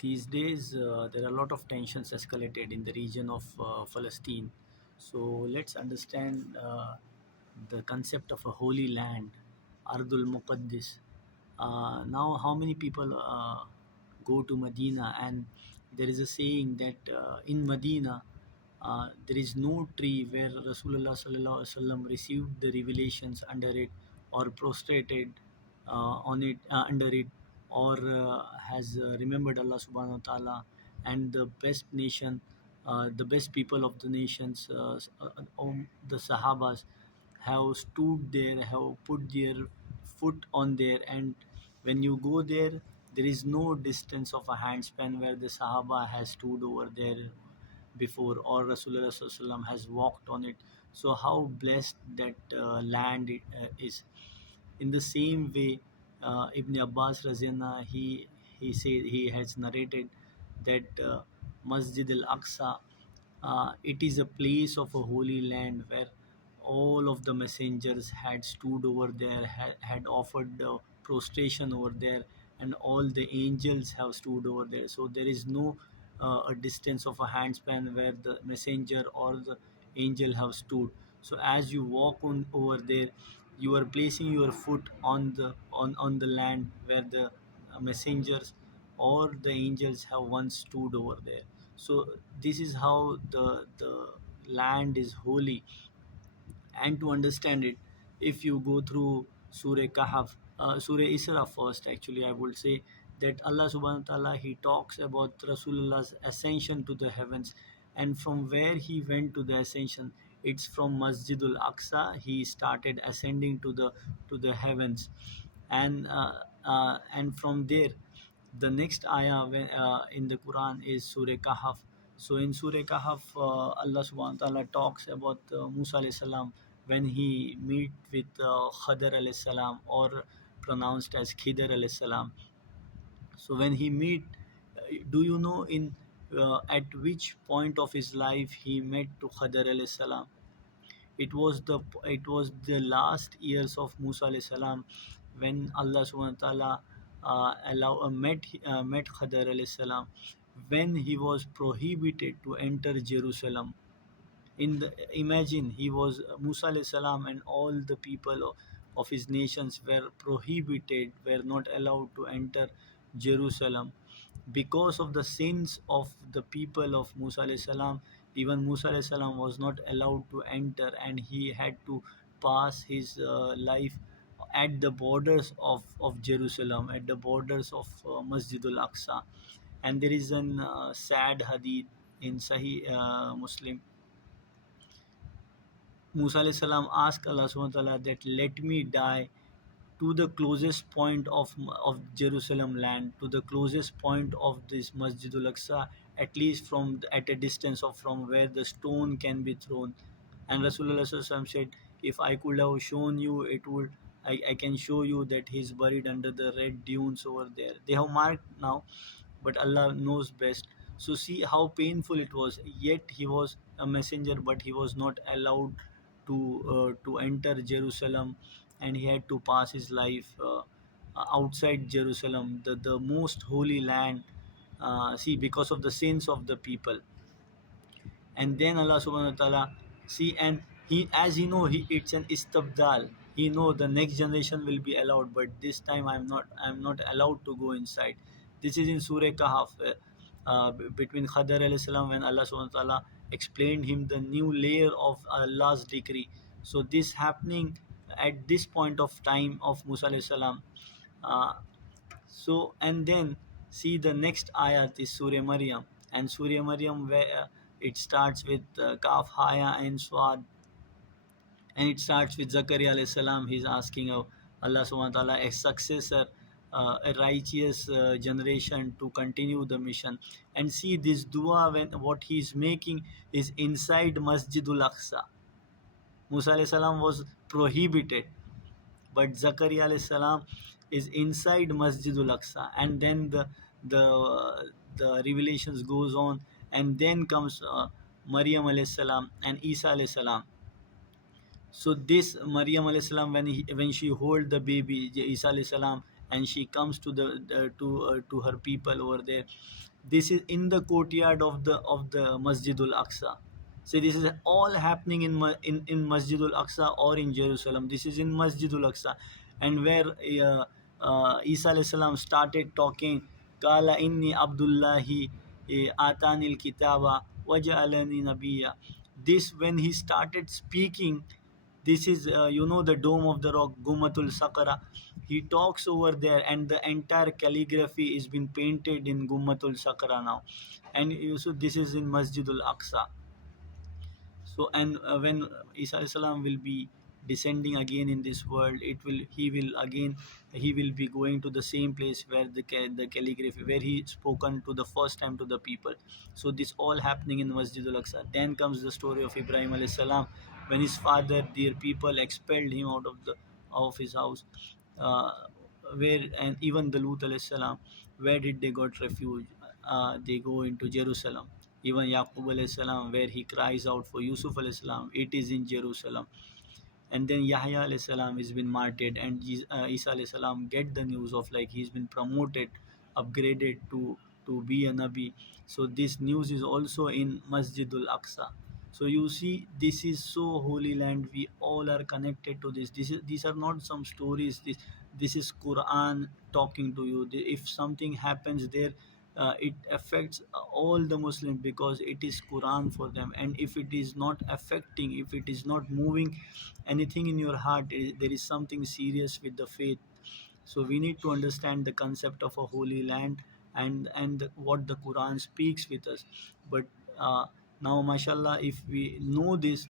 These days, there are a lot of tensions escalated in the region of Palestine. So let's understand the concept of a holy land, Ardul Muqaddis. Now, how many people go to Medina? And there is a saying that in Medina, there is no tree where Rasulullah sallallahu alaihi wasallam received the revelations under it or prostrated on it under it or has remembered Allah subhanahu wa ta'ala and the best nation, the best people of the nations, the Sahabas have stood there, have put their foot on there, and when you go there, there is no distance of a handspan where the Sahaba has stood over there before or Rasulullah Sallallahu Alaihi Wasallam has walked on it. So how blessed that land is. In the same way, Ibn Abbas Razina, he said he has narrated that Masjid al-Aqsa, it is a place of a holy land where all of the messengers had stood over there, had offered prostration over there, and all the angels have stood over there. So there is no a distance of a handspan where the messenger or the angel have stood. So as you walk on over there, you are placing your foot on the land where the messengers or the angels have once stood over there. So this is how the land is holy. And to understand it, if you go through Surah Kahf, Surah Isra first, actually I would say that Allah subhanahu wa ta'ala, he talks about Rasulullah's ascension to the heavens, and from where he went to the ascension, it's from Masjidul Aqsa he started ascending to the heavens. And from there, the next ayah in the Quran is Surah Kahf. So in Surah Kahf, Allah subhanahu wa ta'ala talks about Musa alayhi salam when he meet with Khadr alayhi salam, or pronounced as Khidr alayhi salam. So when he meet, do you know in at which point of his life he met to Khadr alayhi salam? It was the last years of Musa alayhi salam when Allah subhanahu wa ta'ala met Khadr alayhi salam when he was prohibited to enter Jerusalem. Imagine, he was Musa alayhi salam and all the people of his nations were prohibited, were not allowed to enter Jerusalem because of the sins of the people of Musa alayhi salam. Even Musa alayhi salam was not allowed to enter, and he had to pass his life at the borders of Jerusalem, at the borders of Masjidul Aqsa. And there is an sad hadith in Sahih Muslim. Musa alayhi salam asked Allah subhanahu wa ta'ala that let me die to the closest point of Jerusalem land, to the closest point of this Masjidul Aqsa, at least at a distance of from where the stone can be thrown. And Rasulullah Sallallahu Alaihi Wasallam said, if I could have shown you, I can show you that he's buried under the red dunes over there. They have marked now, but Allah knows best. So see how painful it was. Yet he was a messenger, but he was not allowed to enter Jerusalem, and he had to pass his life outside Jerusalem, the most holy land. See, because of the sins of the people. And then Allah subhanahu wa ta'ala, see, and he, as he know, it's an istabdal. He know the next generation will be allowed, but this time I'm not allowed to go inside. This is in Surah Kahf, between Khadr alayhi salam, when Allah subhanahu wa ta'ala explained him the new layer of Allah's decree. So this happening at this point of time of Musa alayhi salam. uh, so, and then see the next ayat is Surah Maryam, and Surah Maryam where it starts with Kaf, Haya, and Swad, and it starts with Zakaria alayhi salam. He's asking of Allah subhanahu wa ta'ala a successor, a righteous generation to continue the mission. And see this dua, when what he's making is inside Masjidul Aqsa. Musa alayhi salam was prohibited, but Zakaria alayhi salam is inside Masjidul Aqsa, and then the revelations goes on, and then comes Maryam alayhi salam and Isa alayhi salam. So this Maryam alayhi salam, when she hold the baby Isa alayhi salam, and she comes to to her people over there. This is in the courtyard of the Masjidul Aqsa. So this is all happening in in Masjidul Aqsa or in Jerusalem. This is in Masjidul Aqsa, and where Isa alayhi salam started talking. Kala inni Abdullahi atanil kitaba waja'alani nabiyya. This when he started speaking, this is the dome of the rock, Gumatul Sakara. He talks over there, and the entire calligraphy is been painted in Gumatul Sakara now. And so this is in Masjidul Aqsa. So, and when Isa alayhi salam will be descending again in this world, it will he will be going to the same place where the calligraphy, where he spoken to the first time to the people. So this all happening in Masjidul Aqsa. Then comes the story of Ibrahim alayhi salam, when his father, their people, expelled him out of his house. uh, where, and even the Lut alayhi salam, where did they got refuge? They go into Jerusalem. Even Yaqub alayhi salam, where he cries out for Yusuf alayhi salam, it is in Jerusalem. And then Yahya alayhi salam has been martyred, and Isa alayhi salam get the news of like he's been promoted, upgraded to be a Nabi. So this news is also in Masjidul Aqsa. So you see, this is so holy land. We all are connected to this. These are not some stories. This is Quran talking to you. If something happens there, it affects all the Muslims, because it is Quran for them. And if it is not affecting, if it is not moving anything in your heart, there is something serious with the faith. So we need to understand the concept of a holy land, and what the Quran speaks with us. But now, mashallah, if we know this,